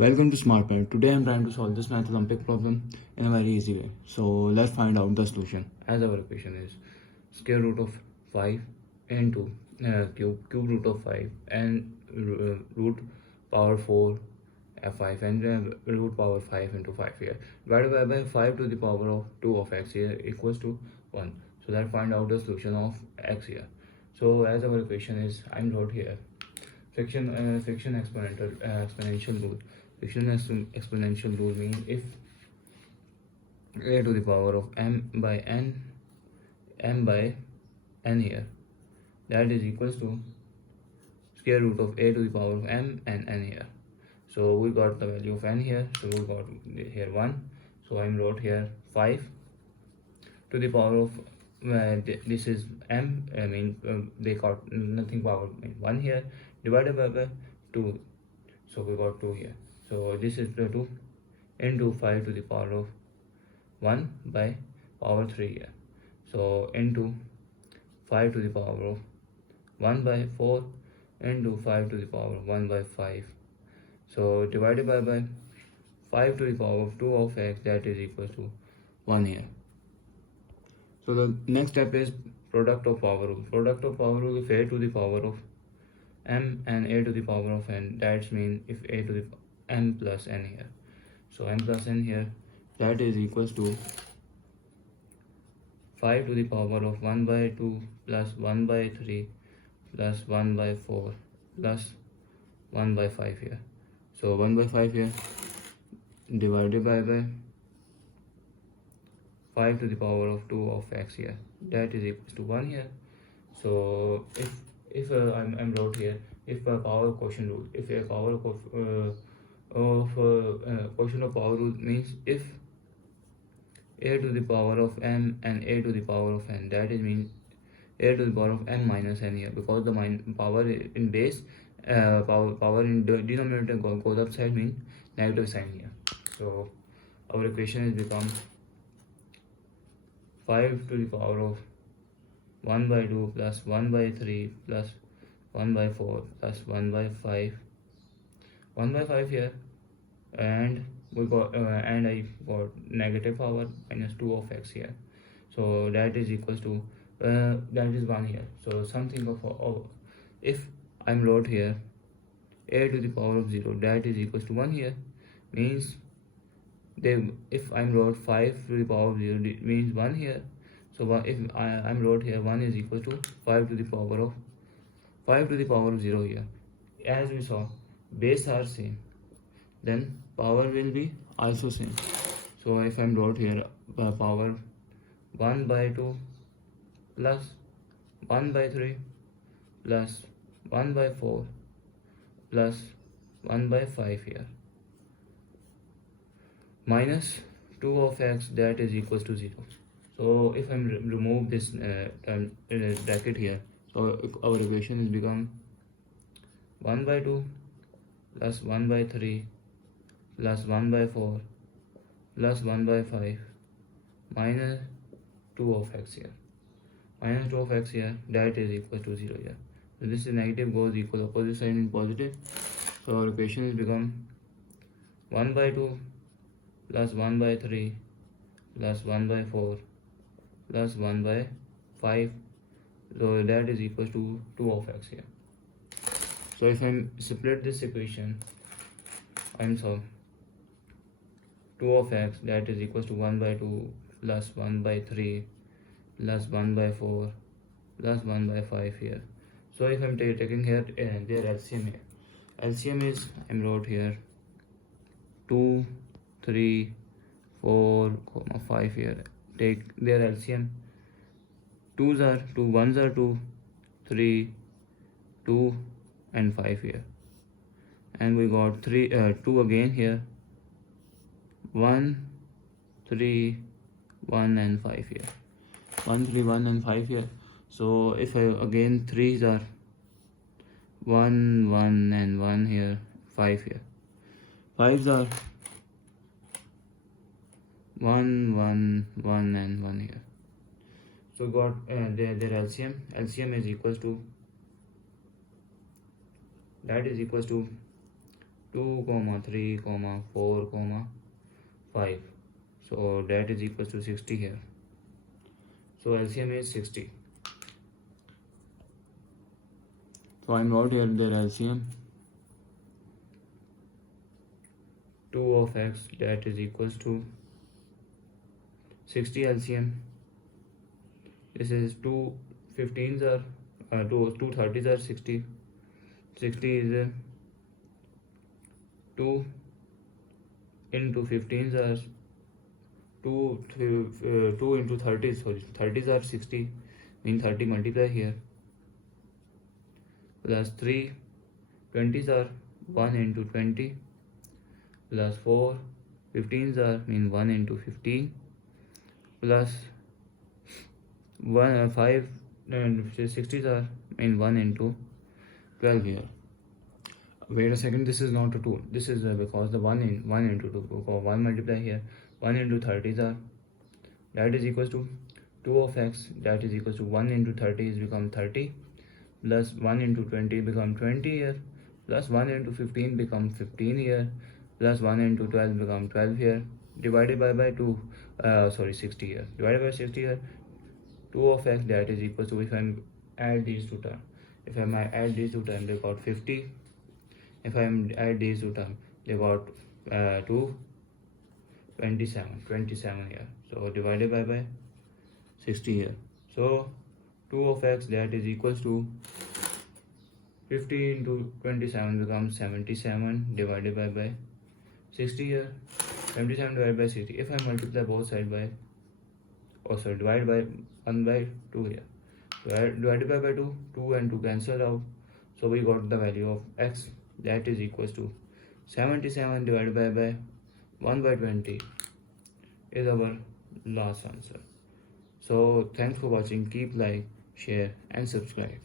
Welcome to Smart Math. Today I'm trying to solve this Math Olympic problem in a very easy way. So let's find out the solution. As our equation is square root of 5 into cube root of 5 and root power 4 f5 and root power 5 into 5 here divided by 5 to the power of 2 of x here equals to 1. So let's find out the solution of x here. So as our equation is, I'm wrote here friction exponential rule. Friction exponential rule means if a to the power of m by n here, that is equals to square root of a to the power of m and n here. So we got the value of n here, so we got here 1. So I wrote here 5 to the power of this is m, I mean they got nothing power 1 here, divided by 2, so we got 2 here. So this is 2 into 5 to the power of 1 by power 3 here. So into 5 to the power of 1 by 4 into 5 to the power of 1 by 5. So divided by 5 to the power of 2 of x, that is equal to 1 here. So the next step is product of power rule. Product of power rule, if a to the power of m and a to the power of n, that means if a to the m plus n here. So m plus n here, that is equals to 5 to the power of 1 by 2 plus 1 by 3 plus 1 by 4 plus 1 by 5 here. So 1 by 5 here divided by 5 to the power of 2 of x here, that is equals to 1 here. So if I'm wrote here, if a power quotient rule, if a power quotient of power rule means if a to the power of m and a to the power of n, that is means a to the power of m minus n here, because the power in base power in denominator goes upside, means negative sign here. So our equation is become 5 to the power of 1 by 2 plus 1 by 3 plus 1 by 4 plus 1 by 5, 1 by 5 here, and we got and I got negative power minus 2 of x here. So that is equals to that is 1 here. So something of if I'm wrote here a to the power of 0, that is equals to 1 here, means if I'm wrote 5 to the power of 0, it means 1 here. So if I'm wrote here 1 is equal to 5 to the power of 0 here. As we saw, base are same, then power will be also same. So if I'm wrote here power 1 by 2 plus 1 by 3 plus 1 by 4 plus 1 by 5 here minus 2 of x, that is equals to 0. So if I remove this bracket here, so our equation is become 1 by 2 plus 1 by 3 plus 1 by 4 plus 1 by 5 minus 2 of x here, minus 2 of x here, that is equal to 0 here. So this is negative goes equal, opposite sign is positive. So our equation is become 1 by 2 plus 1 by 3 plus 1 by 4 plus 1 by 5, so that is equal to 2 of x here. So if I split this equation, I'm solve 2 of x, that is equals to 1 by 2 plus 1 by 3 plus 1 by 4 plus 1 by 5 here. So if I'm taking here their LCM here, LCM is, I'm wrote here 2, 3, 4, 5 here. Take their LCM. 2s are 2, 1s are 2, 3, 2 and 5 here. And we got 2 again here. 1, 3, 1 and 5 here. 1, 3, 1 and 5 here. So if I again 3s are 1, 1 and 1 here, 5 here. 5s are 1, 1, 1 and 1 here. So got their LCM. LCM is equals to, that is equals to 2, 3, 4, 5. So that is equals to 60 here. So LCM is 60. So I'm wrote here their LCM. 2 of x, that is equals to 60 LCM. This is 2 15s are 2 30s are 60. 60 is 2 into 15s are 2 into 30s. Sorry, 30s are 60. Mean 30 multiply here. Plus 3 20s are 1 into 20. Plus 4 15s are mean 1 into 15. Plus 1 5 and 60s are mean 1 into 12 here. Wait a second, this is not a 2. This is because the 1 into 2. Because 1 multiply here. 1 into 30s are, that is equals to 2 of x, that is equals to 1 into 30 is become 30. Plus 1 into 20 become 20 here. Plus 1 into 15 become 15 here. Plus 1 into 12 become 12 here. Divided by 2, 60 here. Divided by 60 here. 2 of x, that is equals to, if I add these two terms, if I add these two terms, they got 50. If I add these two terms, they got 27 here. So divided by 60 here. So 2 of x, that is equals to 50 into 27 becomes 77 divided by 60 here. 77 divided by 60. If I multiply both sides by, divide by 1 by 2 here. Divided by 2, 2 and 2 cancel out. So we got the value of x, that is equals to 77 divided by 1 by 20 is our last answer. So thanks for watching. Keep like, share and subscribe.